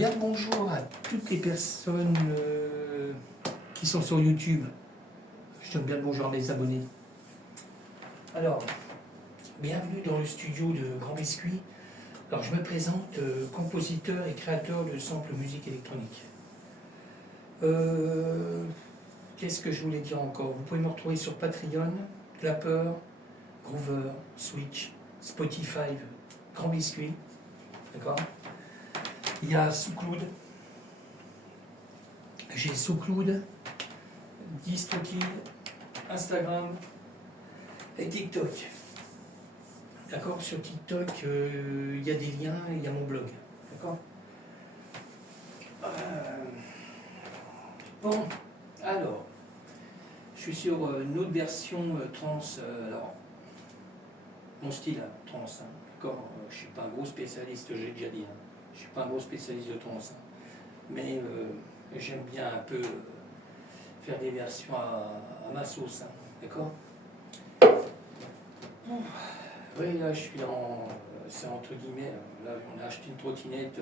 Bien le bonjour à toutes les personnes qui sont sur YouTube. Je donne bien le bonjour à mes abonnés. Alors, bienvenue dans le studio de Grand Biscuit. Alors, je me présente, compositeur et créateur de samples musique électronique. Qu'est-ce que je voulais dire encore? Vous pouvez me retrouver sur Patreon, Clapper, Groover, Switch, Spotify, Grand Biscuit. D'accord? Il y a SoundCloud. J'ai SoundCloud, DistroKid, Instagram et TikTok. D'accord? Sur TikTok, il y a des liens, il y a mon blog. D'accord? Bon, alors, je suis sur une autre version trans. Alors, mon style, trans. Hein, d'accord? Je ne suis pas un gros spécialiste, j'ai déjà dit. Hein, je ne suis pas un gros spécialiste de trans. Hein, mais j'aime bien un peu faire des versions à ma sauce. Hein, d'accord? Oui, là, je suis en. C'est entre guillemets. Là, on a acheté une trottinette.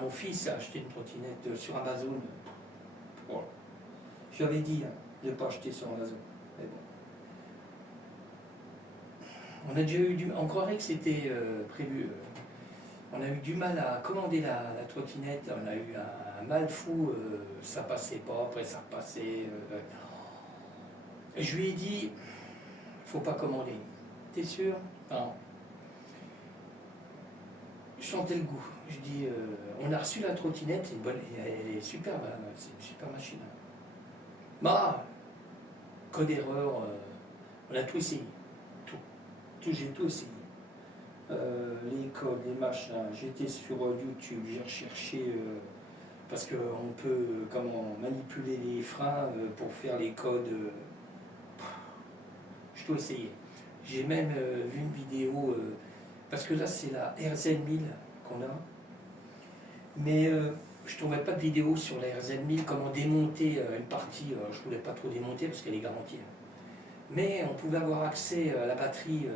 Mon fils a acheté une trottinette sur Amazon. Voilà. Je lui avais dit de ne pas acheter sur Amazon. Mais bon. On a déjà eu du. On croirait que c'était prévu. On a eu du mal à commander la trottinette. On a eu un mal fou. Ça passait pas. Après, ça repassait. Je lui ai dit faut pas commander. T'es sûr? Non. Je sentais le goût. Je dis, on a reçu la trottinette, c'est une bonne, elle est superbe, hein, c'est une super machine. Bah, code erreur, on a tout essayé. J'ai tout essayé. Les codes, les machins, j'étais sur YouTube, j'ai recherché, parce qu'on peut manipuler les freins pour faire les codes. J'ai tout essayé. J'ai même vu une vidéo, parce que là c'est la RZ1000 qu'on a, mais je ne trouvais pas de vidéo sur la RZ1000, comment démonter une partie, je ne voulais pas trop démonter parce qu'elle est garantie. Mais on pouvait avoir accès à la batterie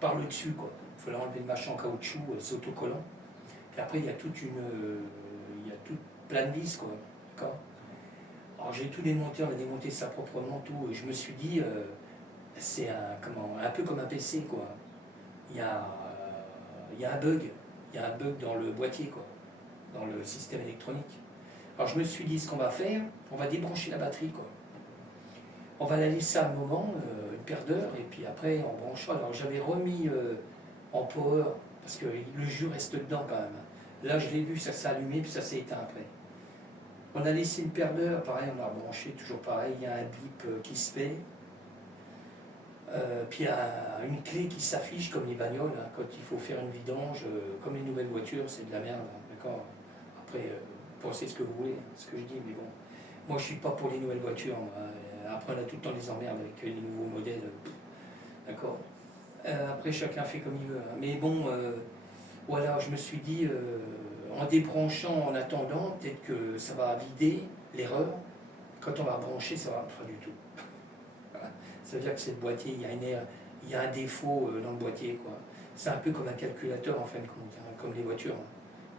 par le dessus, quoi. Il fallait enlever le machin en caoutchouc, c'est autocollant. Puis après il y a plein de vis, quoi. D'accord. Alors j'ai tout démonté, on a démonté ça proprement, tout, et je me suis dit, c'est un peu comme un PC, quoi. Il y a un bug, dans le boîtier, quoi, dans le système électronique. Alors je me suis dit, ce qu'on va faire, on va débrancher la batterie, quoi. On va la laisser un moment, une paire d'heures, et puis après on branchera. Alors j'avais remis en power, parce que le jus reste dedans quand même. Là je l'ai vu, ça s'est allumé, puis ça s'est éteint après. On a laissé une paire d'heures, pareil, on a rebranché, toujours pareil, il y a un bip qui se fait. Puis il y a une clé qui s'affiche comme les bagnoles, hein, quand il faut faire une vidange, comme les nouvelles voitures, c'est de la merde, hein, d'accord. Après, pensez ce que vous voulez, ce que je dis, mais bon. Moi je suis pas pour les nouvelles voitures, après on a tout le temps des emmerdes avec les nouveaux modèles, d'accord. Après chacun fait comme il veut, hein. Mais bon, voilà, je me suis dit, en débranchant, en attendant, peut-être que ça va vider l'erreur. Quand on va brancher, ça va pas du tout. Ça veut dire que c'est le boîtier, il y a un défaut dans le boîtier, quoi. C'est un peu comme un calculateur en fin de compte, hein, comme les voitures.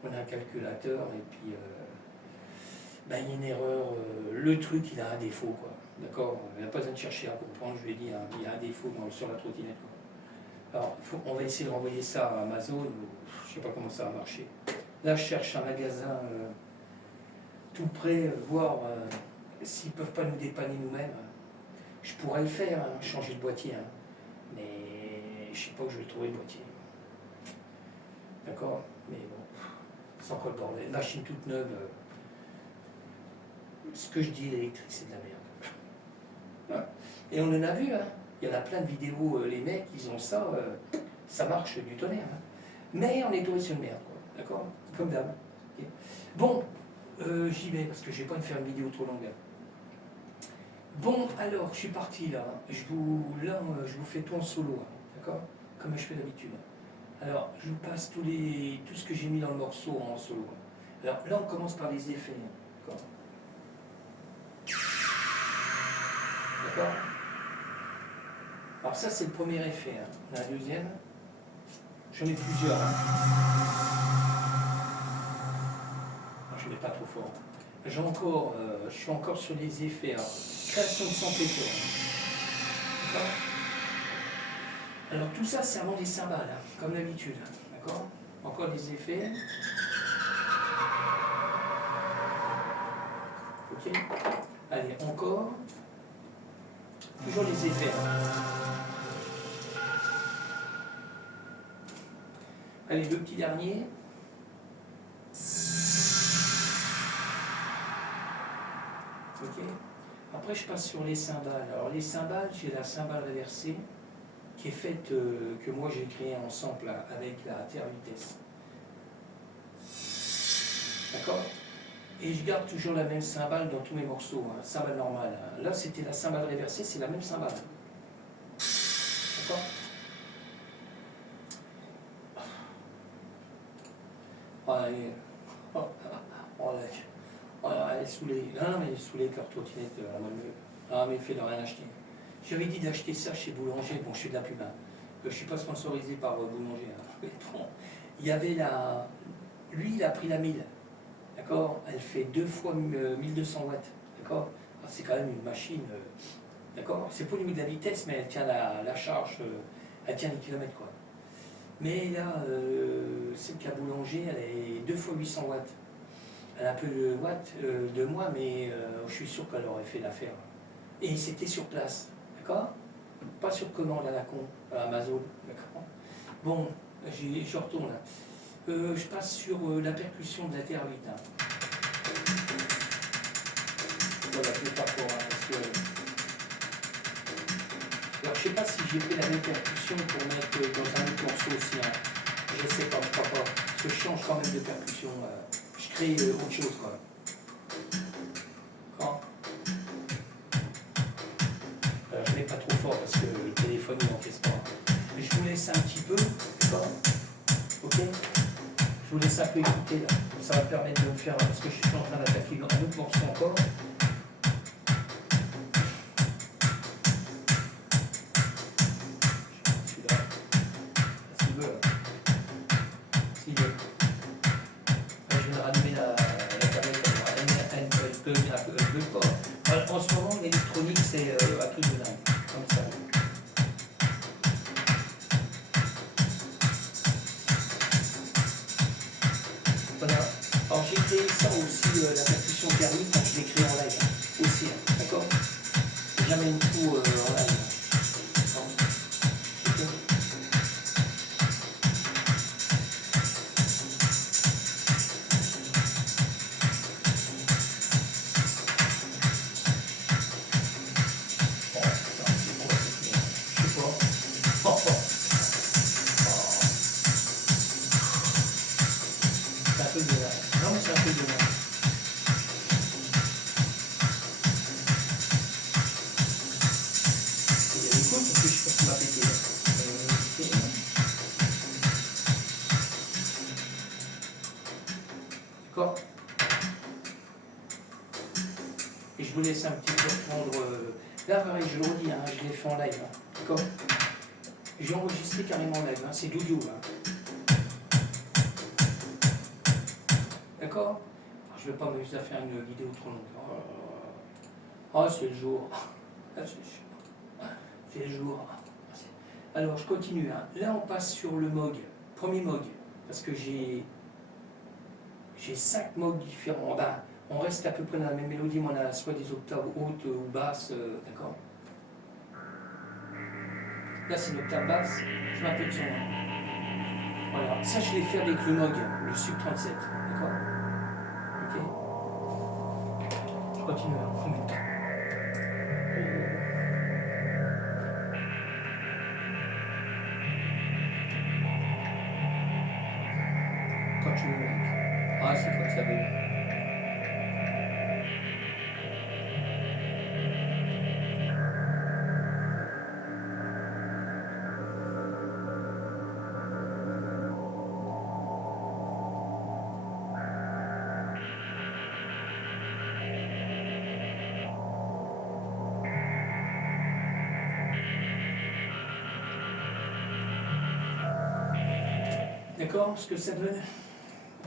On a un calculateur et puis il y a une erreur, le truc il a un défaut, quoi. D'accord. Il n'y a pas besoin de chercher à comprendre, je lui ai dit, hein, il y a un défaut sur la trottinette, quoi. Alors on va essayer de renvoyer ça à Amazon, je ne sais pas comment ça va marcher. Là je cherche un magasin tout près, voir s'ils ne peuvent pas nous dépanner nous-mêmes. Je pourrais le faire, hein, changer le boîtier, hein, mais je ne sais pas où je vais trouver le boîtier. D'accord. Mais bon, c'est encore le bordel. Machine toute neuve. Ce que je dis, l'électrique, c'est de la merde. Et on en a vu, hein. Il y en a plein de vidéos, les mecs, ils ont ça, ça marche du tonnerre. Hein. Mais on est tombé sur une merde, quoi. D'accord. Comme d'hab. Okay. Bon, j'y vais parce que j'ai pas envie de faire une vidéo trop longue. Bon, alors, je suis parti là. Je vous fais tout en solo, hein, d'accord? Comme je fais d'habitude. Alors, je vous passe tout ce que j'ai mis dans le morceau en solo. Alors, là, on commence par les effets, d'accord? D'accord? Alors, ça, c'est le premier effet. Hein. On a un deuxième. J'en ai plusieurs. Hein. je ne mets pas trop fort. J'ai encore, je suis encore sur les effets. Alors, création de santé fort. D'accord. Alors tout ça, c'est avant des cymbales, hein, comme d'habitude. D'accord. Encore des effets. Ok. Allez, encore. Toujours les effets. Allez, le petit dernier. Ok. Après, je passe sur les cymbales. Alors, les cymbales, j'ai la cymbale réversée qui est faite, que moi j'ai créée en sample avec la terre vitesse. D'accord. Et je garde toujours la même cymbale dans tous mes morceaux, hein, cymbale normale. Là, c'était la cymbale réversée, c'est la même cymbale. D'accord. Oh, oh, elle est saoulée. Non, mais elle est saoulée avec leur trottinette à la malmeux. Ah, mais il fait de rien acheter. J'avais dit d'acheter ça chez Boulanger. Bon, je fais de la pub. Hein. Je ne suis pas sponsorisé par Boulanger. Hein. Mais bon, il y avait la. Lui, il a pris la 1000. D'accord. Elle fait 2 fois 1200 watts. D'accord. C'est quand même une machine. D'accord. C'est pas au niveau de la vitesse, mais elle tient la charge. Elle tient les kilomètres, quoi. Mais là, celle qui a Boulanger, elle est 2 fois 800 watts. Elle a un peu de watts de moi, mais je suis sûr qu'elle aurait fait l'affaire. Et c'était sur place, d'accord. Pas sur commande à la con, à Amazon, d'accord. Bon, je retourne là. Je passe sur la percussion de la terre 8. Hein. Voilà, je ne vais pas fort, hein, parce que... Alors, je ne sais pas si j'ai pris la même percussion pour mettre dans un autre morceau aussi. Hein. Je ne sais pas, je crois pas. Parce que je change quand même de percussion. Je crée autre chose, quoi. Je ne mets pas trop fort parce que le téléphone n'encaisse pas. Mais je vous laisse un petit peu, d'accord. Ok. Je vous laisse un peu écouter là. Ça va me permettre de me faire, parce que je suis en train d'attaquer un autre morceau encore. Celui-là. S'il veut. S'il veut. Je viens de rallumer la tablette. Elle veut pas. En ce moment, l'électronique, c'est un truc de dingue. Comme ça. Voilà. Alors j'ai créé ça aussi, la percussion thermique, je l'ai créé en live aussi, hein, d'accord. J'amène tout en live. Bon. Okay. D'accord. Et je vous laisse un petit peu reprendre. Là, pareil, je le redis, hein, je l'ai fait en live. Hein, d'accord. J'ai enregistré carrément en live, hein, c'est d'audio. Hein. D'accord. Je ne vais pas m'amuser à faire une vidéo trop longue. Oh, c'est le jour. C'est le jour. Alors, je continue. Hein. Là, on passe sur le Moog. Premier Moog. Parce que j'ai 5 Moog différents. Ben, on reste à peu près dans la même mélodie, mais on a soit des octaves hautes ou basses. D'accord. Là, c'est une octave basse. Je mets un peu de son. Voilà. Ça, je vais faire avec le Moog, le Sub 37. D'accord. Ok. Je continue en même temps. Quand tu veux, mec. Ah, c'est quand ça veut. D'accord, ce que ça donne.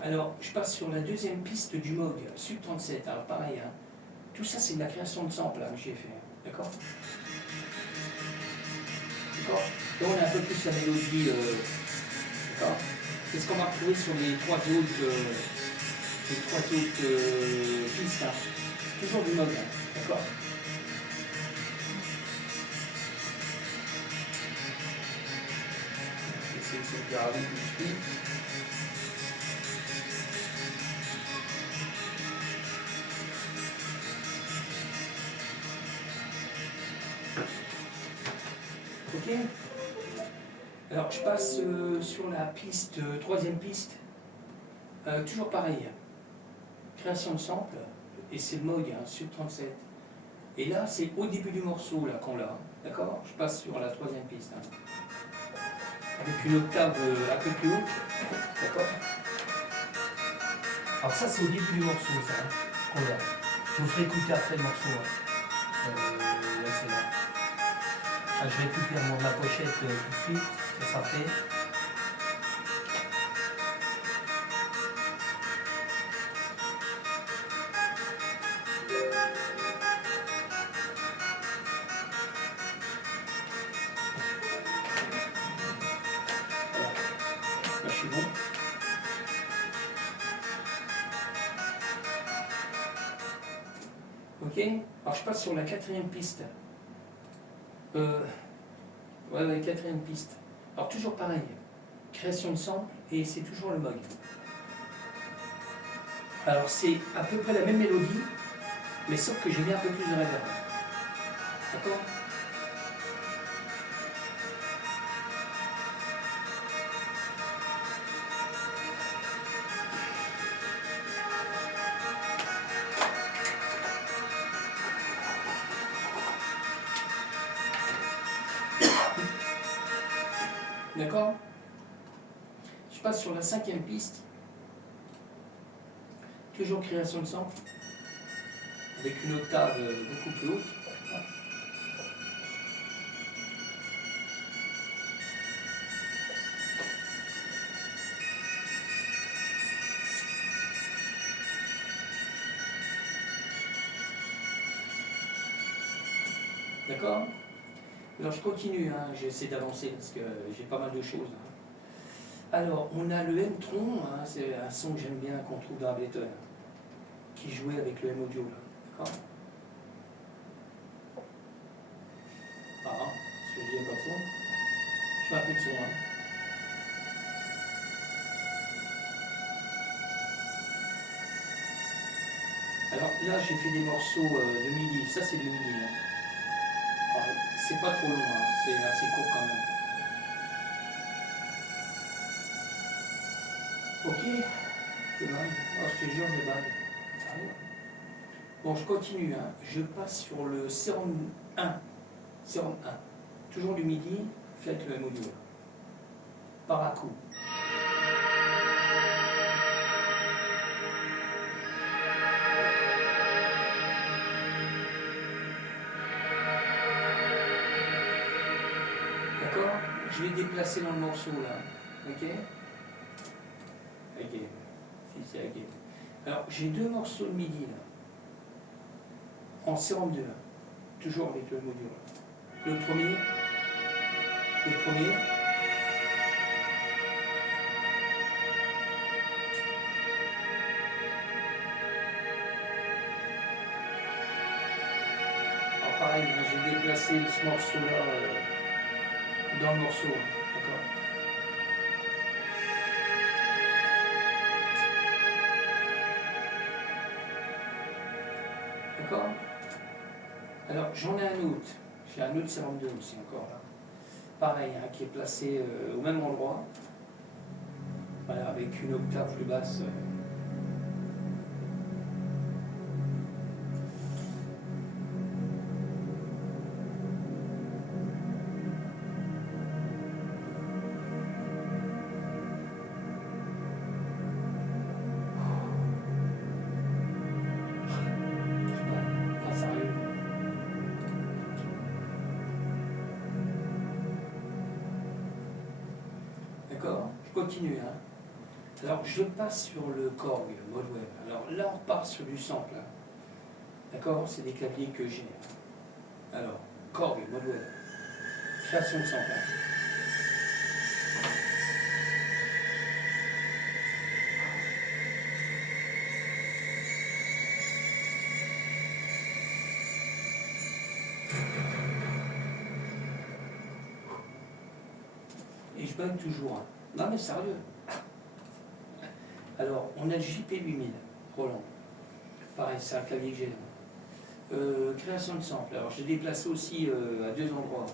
Alors, je passe sur la deuxième piste du Moog, Sub 37. Alors, pareil, hein. Tout ça, c'est de la création de samples que j'ai fait. D'accord. D'accord. Là, on a un peu plus la mélodie. D'accord. C'est ce qu'on va retrouver sur les trois autres pistes. Hein. Toujours du Moog. Hein. D'accord. J'essaie de sauvegarder tout de suite. Ok. Alors je passe sur la piste, troisième piste. Toujours pareil. Création de sample. Et c'est le Moog, hein, Sub 37. Et là, c'est au début du morceau là qu'on l'a. D'accord. Je passe sur la troisième piste. Hein. Avec une octave un peu plus haute. D'accord. Alors ça, c'est au début du morceau, ça, hein, qu'on l'a. Je vous ferai écouter après le morceau. Hein. Là, c'est là. Ah, je récupère la pochette tout de suite. Ça sera fait. Voilà. Là, je suis bon. Ok. Alors, je passe sur la quatrième piste. Ouais, quatrième piste. Alors, toujours pareil. Création de sample et c'est toujours le Moog. Alors, c'est à peu près la même mélodie, mais sauf que j'ai mis un peu plus de reverb. D'accord. D'accord. Je passe sur la cinquième piste. Toujours création de sample. Avec une octave beaucoup plus haute. D'accord. Alors je continue, hein. J'essaie d'avancer parce que j'ai pas mal de choses. Hein. Alors on a le M-Tron, hein. C'est un son que j'aime bien qu'on trouve dans Ableton, qui jouait avec le M-Audio. D'accord. Ah, parce que je n'ai pas de son. Je fais un peu de son. Hein. Alors là j'ai fait des morceaux de midi, ça c'est du midi. Hein. C'est pas trop long, hein. C'est assez court quand même. Ok, je baille. Oh, je te jure, je baille. Sérieux. Bon, je continue. Hein. Je passe sur le Serum 1. Serum 1. Toujours du midi, fait avec le M-Audio. Par à coup. D'accord. Je vais déplacer dans le morceau là. Ok. Again. Si c'est again. Alors, j'ai deux morceaux de midi là. En Serum 2. Toujours avec le M-Audio. Le premier. Alors pareil, hein, j'ai déplacé ce morceau-là dans le morceau. Hein, d'accord. D'accord. Alors j'en ai un autre. J'ai un autre Serum 2 aussi encore là. Pareil, hein, qui est placé au même endroit. Voilà, avec une octave plus basse. Pas sérieux. D'accord. Je continue. Hein. Alors je passe sur le Korg mode web. Alors là on repart sur du sample. Hein. D'accord? C'est des claviers que j'ai. Alors, Korg mode web. Création de sample. Hein. Et je bug toujours. Hein. Non mais sérieux. Alors, on a le JP8000, Roland. Pareil, c'est un clavier que j'ai. Création de sample. Alors, j'ai déplacé aussi à deux endroits.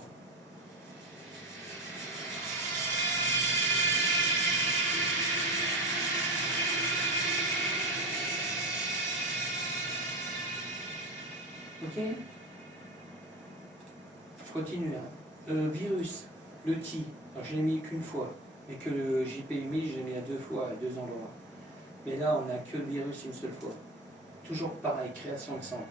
Ok? Je continue. Hein. Virus, le T. Alors, je l'ai mis qu'une fois. Mais que le JP8000, je l'ai mis à deux fois, à deux endroits. Mais là, on n'a que le virus une seule fois. Toujours pareil, création de sample.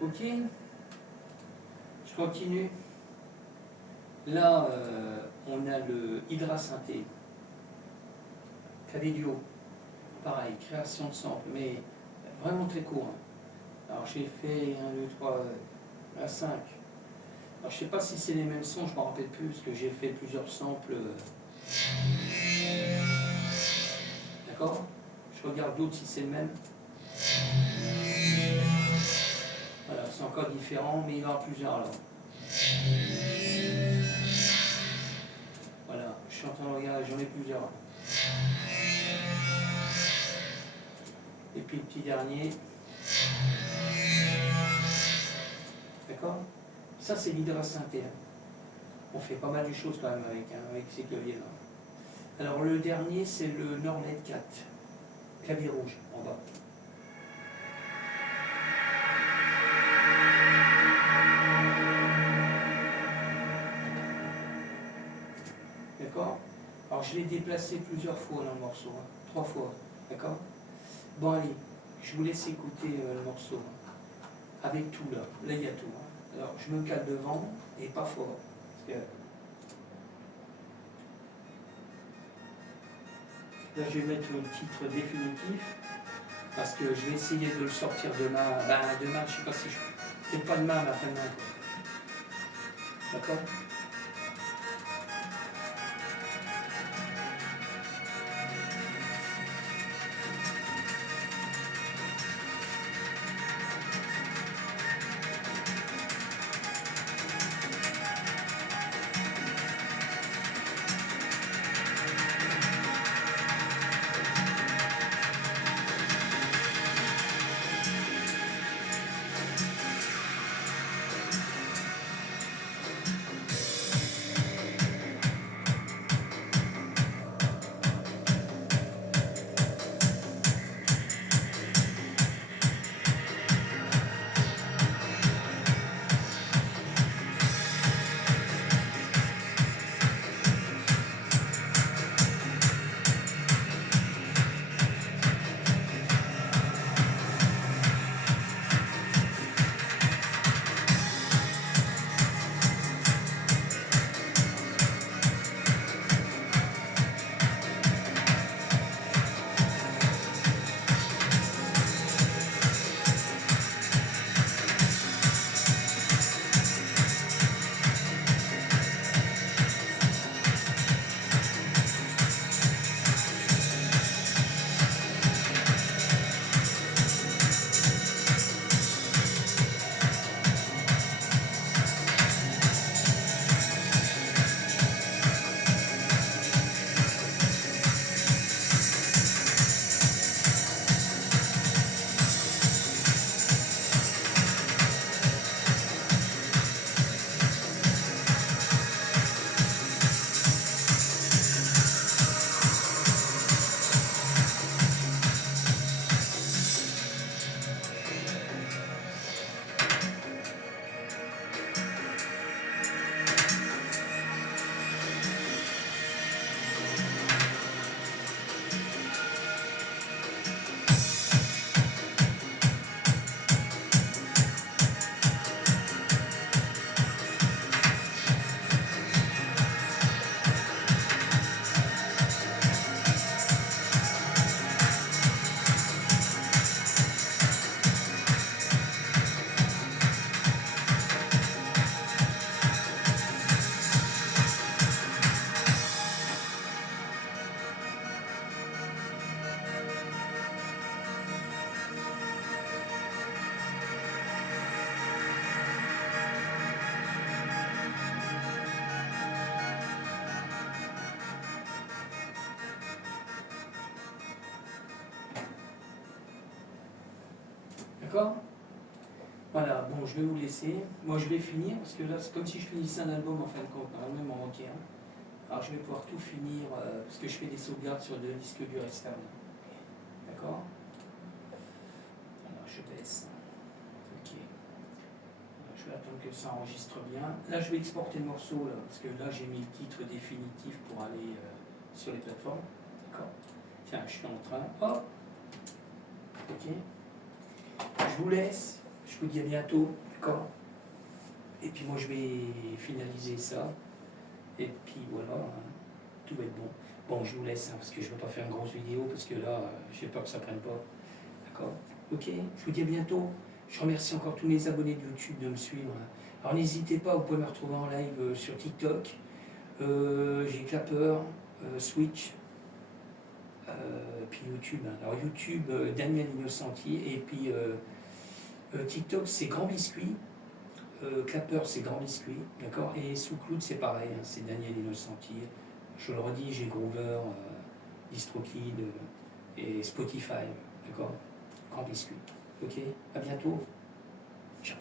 Ok, je continue. Là, on a le Hydra Synthé, clavier duo. Pareil, création de sample, mais vraiment très court. Hein. Alors j'ai fait 1, 2, 3, 5. Alors je sais pas si c'est les mêmes sons, je m'en rappelle plus, parce que j'ai fait plusieurs samples. D'accord? Je regarde d'autres si c'est le même. Voilà, c'est encore différent, mais il y en aura plusieurs alors. Voilà, je suis en train de regarder, j'en ai plusieurs. Et puis le petit dernier. D'accord? Ça c'est l'Hydra Synthé. On fait pas mal de choses quand même avec ces claviers-là. Alors le dernier c'est le Nornet 4. Clavier rouge en bas. D'accord? Alors je l'ai déplacé plusieurs fois dans le morceau, hein. 3 fois, d'accord? Bon allez, je vous laisse écouter le morceau, hein. Avec tout là, là il y a tout. Hein. Alors je me cale devant et pas fort. Parce que là je vais mettre le titre définitif, parce que je vais essayer de le sortir demain. Ben demain, je sais pas si je... Peut-être pas demain, mais après-demain. D'accord? D'accord? Voilà, bon, je vais vous laisser. Moi, je vais finir, parce que là, c'est comme si je finissais un album en fin de compte, par même en entier. Alors, je vais pouvoir tout finir, parce que je fais des sauvegardes sur 2 disques durs externes. D'accord? Alors, je baisse. Ok. Alors, je vais attendre que ça enregistre bien. Là, je vais exporter le morceau, là, parce que là, j'ai mis le titre définitif pour aller sur les plateformes. D'accord? Tiens, je suis en train. Hop! Ok. Je vous laisse. Je vous dis à bientôt. D'accord? Et puis moi, je vais finaliser ça. Et puis voilà, hein, tout va être bon. Bon, je vous laisse, hein, parce que je ne veux pas faire une grosse vidéo, parce que là, j'ai peur que ça ne prenne pas. D'accord? Ok? Je vous dis à bientôt. Je remercie encore tous mes abonnés de YouTube de me suivre, hein. Alors n'hésitez pas, vous pouvez me retrouver en live sur TikTok. J'ai Clapper, Switch, puis YouTube, hein. Alors YouTube, Daniel Innocenti, et puis TikTok, c'est Grand Biscuit. Clapper, c'est Grand Biscuit, d'accord? Et sous Cloud, c'est pareil, hein, c'est Daniel Innocenti. Je le redis, j'ai Groover, DistroKid et Spotify, d'accord? Grand Biscuit. Ok? À bientôt. Ciao.